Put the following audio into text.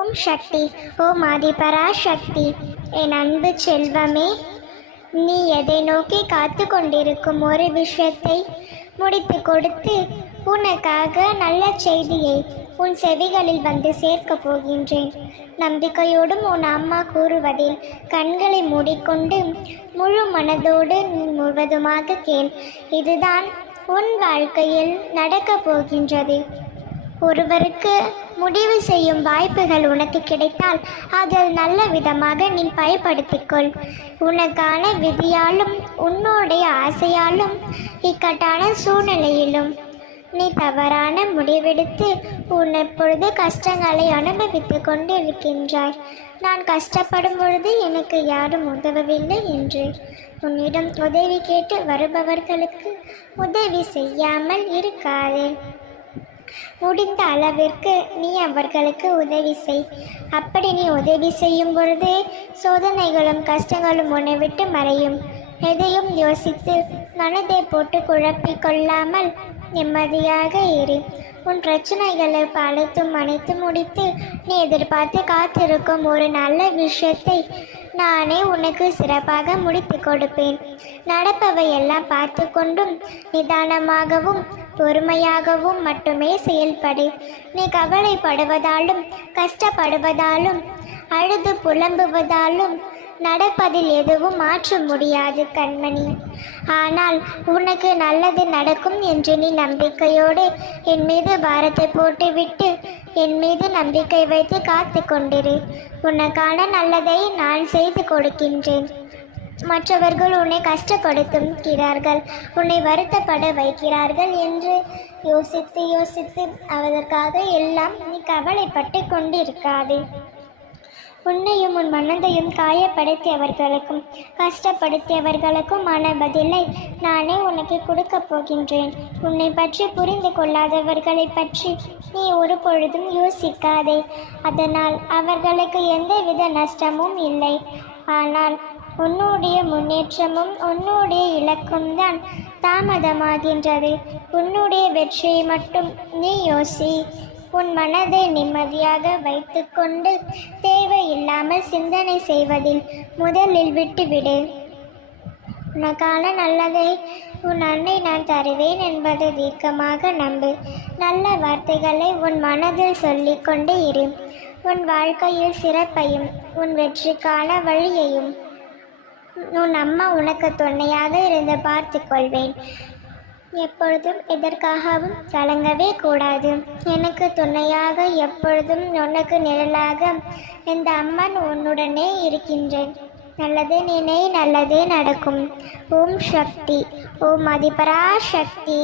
ஓம் சக்தி. ஓம் ஆதிபராசக்தி. என் அன்பு செல்வமே, நீ எதை நோக்கி காத்து கொண்டிருக்கும் ஒரு விஷயத்தை முடித்து கொடுத்து உனக்காக நல்ல செய்தியை உன் செவிகளில் வந்து சேர்க்கப் போகின்றேன். நம்பிக்கையோடும் உன் அம்மா கூறுவதில் கண்களை மூடிக்கொண்டு முழு மனதோடு முழுவதுமாக கேள். இதுதான் உன் வாழ்க்கையில் நடக்கப் போகின்றது. ஒருவருக்கு முடிவு செய்யும் வாய்ப்புகள் உனக்கு கிடைத்தால் அதில் நல்ல விதமாக நீ பயன்படுத்திக்கொள். உனக்கான விதியாலும் உன்னுடைய ஆசையாலும் இக்கட்டான சூழ்நிலையிலும் நீ தவறான முடிவெடுத்து உன் எப்பொழுது கஷ்டங்களை அனுபவித்து கொண்டு இருக்கின்றாய். நான் கஷ்டப்படும் பொழுது எனக்கு யாரும் உதவவில்லை என்று உன்னிடம் உதவி கேட்டு வருபவர்களுக்கு உதவி செய்யாமல் இருக்காதே. முடிந்த அளவிற்கு நீ அவர்களுக்கு உதவி செய். அப்படி நீ உதவி செய்யும் பொழுது சோதனைகளும் கஷ்டங்களும் உன்னை விட்டு மறையும். எதையும் யோசித்து மனதை போட்டு குழப்பிக் கொள்ளாமல் நிம்மதியாக இரு. உன் பிரச்சனைகளை அனைத்தும் முடித்து நீ எதிர்பார்த்து காத்திருக்கும் ஒரு நல்ல விஷயத்தை நானே உனக்கு சிறப்பாக முடித்து கொடுப்பேன். நடப்பவை எல்லாம் பார்த்து கொண்டும் நிதானமாகவும் பொறுமையாகவும் மட்டுமே செயல்படு. நீ கவலைப்படுவதாலும் கஷ்டப்படுவதாலும் அழுது புலம்புவதாலும் நடப்பதில் எதுவும் மாற்ற முடியாது கண்மணி. ஆனால் உனக்கு நல்லது நடக்கும் என்று நீ நம்பிக்கையோடு என் மீது பாரத்தை போட்டுவிட்டு என் மீது நம்பிக்கை வைத்து காத்து கொண்டிரு. உனக்கான நல்லதை நான் செய்து கொடுக்கின்றேன். மற்றவர்கள் உன்னை கஷ்டப்படுத்துகிறார்கள், உன்னை வருத்தப்பட வைக்கிறார்கள் என்று யோசித்து அதற்காக எல்லாம் நீ கவலைப்பட்டு கொண்டிருக்காதே. உன்னையும் உன் மனதையும் காயப்படுத்தியவர்களுக்கும் கஷ்டப்படுத்தியவர்களுக்கும் ஆன பதிலை நானே உனக்கு கொடுக்கப் போகின்றேன். உன்னை பற்றி புரிந்து கொள்ளாதவர்களை பற்றி நீ ஒரு பொழுதும் யோசிக்காதே. அதனால் அவர்களுக்கு எந்தவித நஷ்டமும் இல்லை. ஆனால் உன்னுடைய முன்னேற்றமும் உன்னுடைய இலக்கும் தான் தாமதமாகின்றது. உன்னுடைய வெற்றியை மட்டும் நீ யோசி. உன் மனதை நிம்மதியாக வைத்துக்கொண்டு தேவையில்லாமல் சிந்தனை செய்வதில் முதலில் விட்டுவிடு. உனக்கான நல்லதை உன் அன்னை நான் தருவேன் என்பதை தீர்க்கமாக நம்பு. நல்ல வார்த்தைகளை உன் மனதில் சொல்லிக்கொண்டு இரு. உன் வாழ்க்கையில் சிறப்பையும் உன் வெற்றிக்கான வழியையும் உன் அம்மா உனக்கு துணையாக இருந்து பார்த்து கொள்வேன். எப்பொழுதும் எதற்காகவும் கலங்கவே கூடாது. எனக்கு துணையாக எப்பொழுதும் உனக்கு நிழலாக இந்த அம்மன் உன்னுடனே இருக்கின்றேன். நல்லதே நினை, நல்லதே நடக்கும். ஓம் சக்தி. ஓம் ஆதிபராசக்தி.